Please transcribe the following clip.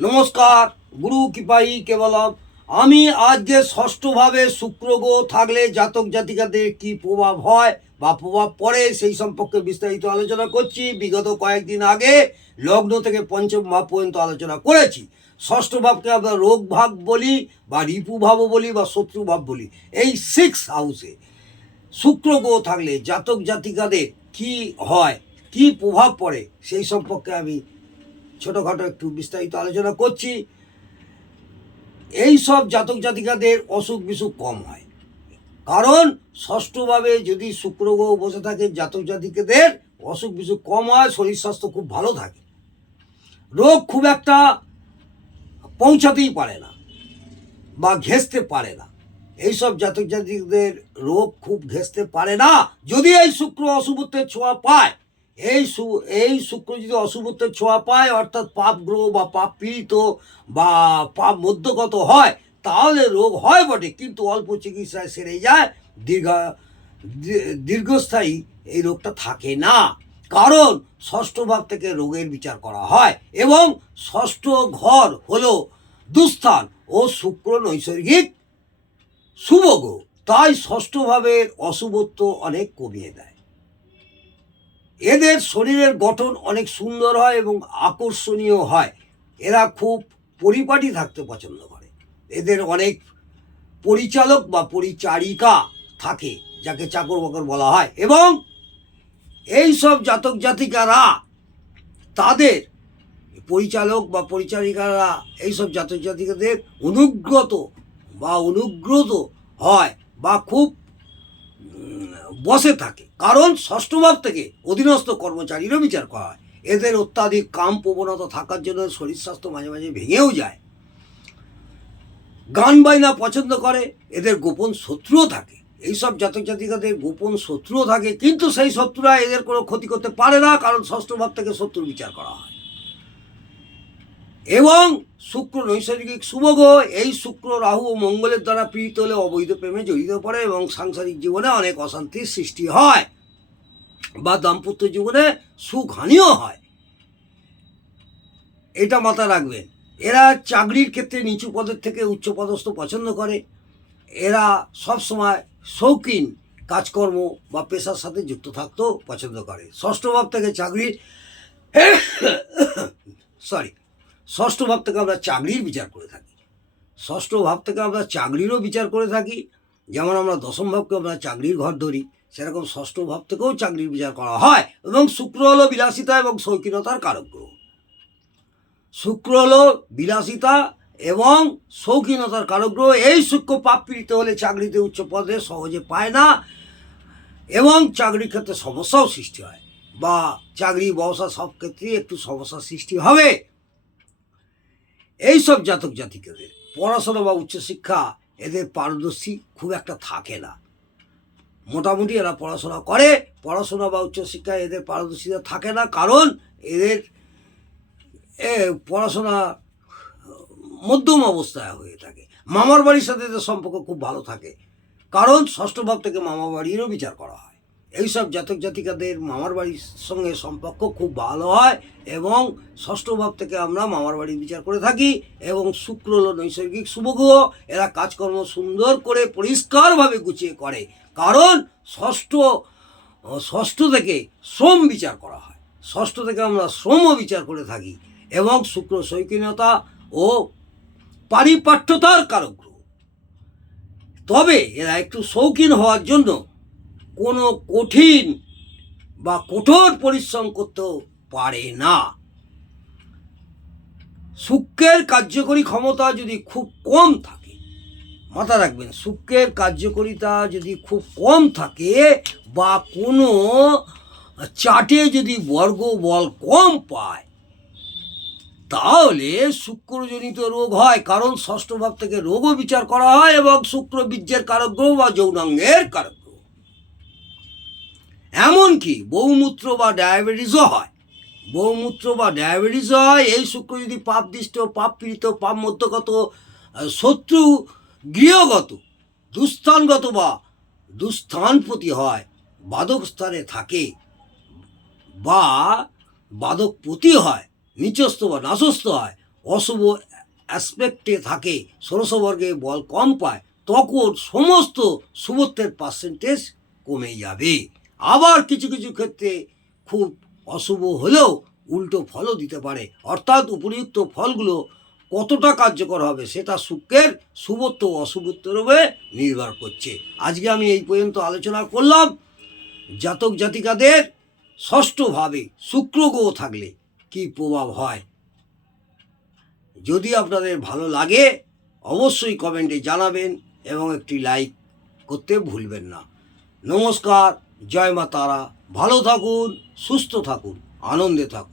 নমস্কার, গুরু কৃপাই কেবলম। আমি আজকে ষষ্ঠভাবে শুক্র গ্রহ থাকলে জাতক জাতিকাদের কি প্রভাব হয় বা প্রভাব পড়ে সেই সম্পর্কে বিস্তারিত আলোচনা করছি। বিগত কয়েকদিন আগে লগ্ন থেকে পঞ্চম ভাব পর্যন্ত আলোচনা করেছি। ষষ্ঠ ভাবকে আমরা রোগ ভাব বলি বা রিপু ভাবও বলি বা শত্রু ভাব বলি। এই 6 হাউসে শুক্র গ্রহ থাকলে জাতক জাতিকাদের কি হয়, কি প্রভাব পড়ে সেই সম্পর্কে আমি ছোটোখাটো একটু বিস্তারিত আলোচনা করছি। এই সব জাতক জাতিকাদের অসুখ বিসুখ কম হয়, কারণ ষষ্ঠভাবে যদি শুক্র গ্রহ বসে থাকে জাতক জাতিকাদের অসুখ বিসুখ কম হয়, শরীর স্বাস্থ্য খুব ভালো থাকে, রোগ খুব একটা পৌঁছাতেই পারে না বা ঘেঁষতে পারে না। এইসব জাতক জাতিকদের রোগ খুব ঘেঁষতে পারে না যদি এই শুক্র অশুভত্বের ছোঁয়া পায়। এই শুক্র যদি অশুভত্বের ছোঁয়া পায়, অর্থাৎ পাপ গ্রহ বা পাপ পীড়িত বা পাপ মধ্যগত হয়, তাহলে রোগ হয় বটে, কিন্তু অল্প চিকিৎসায় সেরে যায়। দীর্ঘস্থায়ী এই রোগটা থাকে না, কারণ ষষ্ঠ ভাব থেকে রোগের বিচার করা হয় এবং ষষ্ঠ ঘর হলো দুস্থান ও শুক্র নৈসর্গিক শুভ গ্রহ, তাই ষষ্ঠ ভাবের অশুভত্ব অনেক কমিয়ে দেয়। এদের শরীরের গঠন অনেক সুন্দর হয় এবং আকর্ষণীয় হয়। এরা খুব পরিপাটি থাকতে পছন্দ করে। এদের অনেক পরিচালক বা পরিচারিকা থাকে, যাকে চাকর বাকর বলা হয়, এবং এই সব জাতক জাতিকারা তাদের পরিচালক বা পরিচারিকারা এইসব জাতক জাতিকাদের অনুগ্রত হয় বা খুব বসে থাকে, কারণ ষষ্ঠ ভাব থেকে অধীনস্থ কর্মচারীরও বিচার করা হয়। এদের অত্যাধিক কাম প্রবণতা থাকার জন্য শরীর স্বাস্থ্য মাঝে মাঝে ভেঙেও যায়। গান বাজনা পছন্দ করে, এদের গোপন শত্রুও থাকে। এইসব জাতক জাতিকাদের গোপন শত্রুও থাকে, কিন্তু সেই শত্রুরা এদের কোনো ক্ষতি করতে পারে না, কারণ ষষ্ঠ ভাব থেকে শত্রু বিচার করা হয়। এবং শুক্র নৈসর্গিক শুভ গ্রহ, এই শুক্র রাহু ও মঙ্গলের দ্বারা পীড়িত হলে অবৈধ প্রেমে জড়িত পড়ে এবং সাংসারিক জীবনে অনেক অশান্তির সৃষ্টি হয় বা দাম্পত্য জীবনে সুখহানিও হয়। এটা মাথায় রাখবেন। এরা চাকরির ক্ষেত্রে নিচু পদের থেকে উচ্চ পদস্থ পছন্দ করে। এরা সবসময় শৌখিন কাজকর্ম বা পেশার সাথে যুক্ত থাকতেও পছন্দ করে। ষষ্ঠ ভাব থেকে ষষ্ঠ ভাব থেকে আমরা চাকরির বিচার করে থাকি। ষষ্ঠ ভাব থেকে আমরা চাকরিরও বিচার করে থাকি। যেমন আমরা দশম ভাবকে আমরা চাকরির ঘর ধরি, সেরকম ষষ্ঠ ভাব থেকেও চাকরির বিচার করা হয়। এবং শুক্র হলো বিলাসিতা এবং শৌখিনতার কারক গ্রহ। শুক্র হলো বিলাসিতা এবং শৌখিনতার কারক গ্রহ। এই শুক্র পাপ পীড়িত হলে চাকরিতে উচ্চ পদে সহজে পায় না এবং চাকরির ক্ষেত্রে সমস্যাও সৃষ্টি হয়, বা চাকরি ব্যবসা সব ক্ষেত্রেই একটু সমস্যার সৃষ্টি হবে। এইসব জাতক জাতিকাদের পড়াশোনা বা উচ্চশিক্ষা এদের পারদর্শী খুব একটা থাকে না। মোটামুটি এরা পড়াশোনা করে, পড়াশোনা বা উচ্চশিক্ষায় এদের পারদর্শিতা থাকে না, কারণ এদের পড়াশোনা মধ্যম অবস্থায় হয়ে থাকে। মামার বাড়ির সাথে এদের সম্পর্ক খুব ভালো থাকে, কারণ ষষ্ঠ ভাব থেকে মামার বাড়িরও বিচার করা হয়। এইসব জাতক জাতিকাদের মামার বাড়ির সঙ্গে সম্পর্ক খুব ভালো হয় এবং ষষ্ঠ ভাব থেকে আমরা মামার বাড়ি বিচার করে থাকি। এবং শুক্র হলো নৈসর্গিক শুভ গ্রহ। এরা কাজকর্ম সুন্দর করে পরিষ্কারভাবে গুছিয়ে করে, কারণ ষষ্ঠ থেকে শ্রম বিচার করা হয়। ষষ্ঠ থেকে আমরা শ্রমও বিচার করে থাকি। এবং শুক্র শৌখিনতা ও পারিপাট্যতার কারক গ্রহ। তবে এরা একটু শৌখিন হওয়ার জন্য কোনো কঠিন বা কঠোর পরিশ্রম করতেও পারে না। শুক্রের কার্যকরী ক্ষমতা যদি খুব কম থাকে, মাথা রাখবেন, শুক্রের কার্যকারিতা যদি খুব কম থাকে বা কোনো চার্টে যদি বর্গ বল কম পায়, তাহলে শুক্রজনিত রোগ হয়, কারণ ষষ্ঠ ভাব থেকে রোগও বিচার করা হয় এবং শুক্র বীর্যের কারক গ্রহ বা যৌনাঙ্গের কারক গ্রহ। এমনকি বহুমূত্র বা ডায়াবেটিসও হয়। এই শুক্র যদি পাপদৃষ্ট, পাপ পীড়িত, পাপ মধ্যগত, শত্রু গৃহগত, দুস্থানগত বা দুস্থানপতি হয়, বাদক স্থানে থাকে বা বাদকপতি হয়, নিচস্থ বা নাশস্থ হয়, অশুভ অ্যাসপেক্টে থাকে, ষোড়শবর্গে বল কম পায়, তখন সমস্ত শুভত্বের পার্সেন্টেজ কমে যাবে। আবার কিছু কিছু ক্ষেত্রে খুব অশুভ হলেও উল্টো ফলও দিতে পারে, অর্থাৎ উপরিউক্ত ফলগুলো কতটা কার্যকর হবে সেটা শুক্রের শুভত্ব ও অশুভত্বের উপরে নির্ভর করছে। আজকে আমি এই পর্যন্ত আলোচনা করলাম জাতক জাতিকাদের ষষ্ঠভাবে শুক্র গ্রহ থাকলে কী প্রভাব হয়। যদি আপনাদের ভালো লাগে অবশ্যই কমেন্টে জানাবেন এবং একটি লাইক করতে ভুলবেন না। নমস্কার, জয় মা তারা। ভালো থাকুন, সুস্থ থাকুন, আনন্দে থাকুন।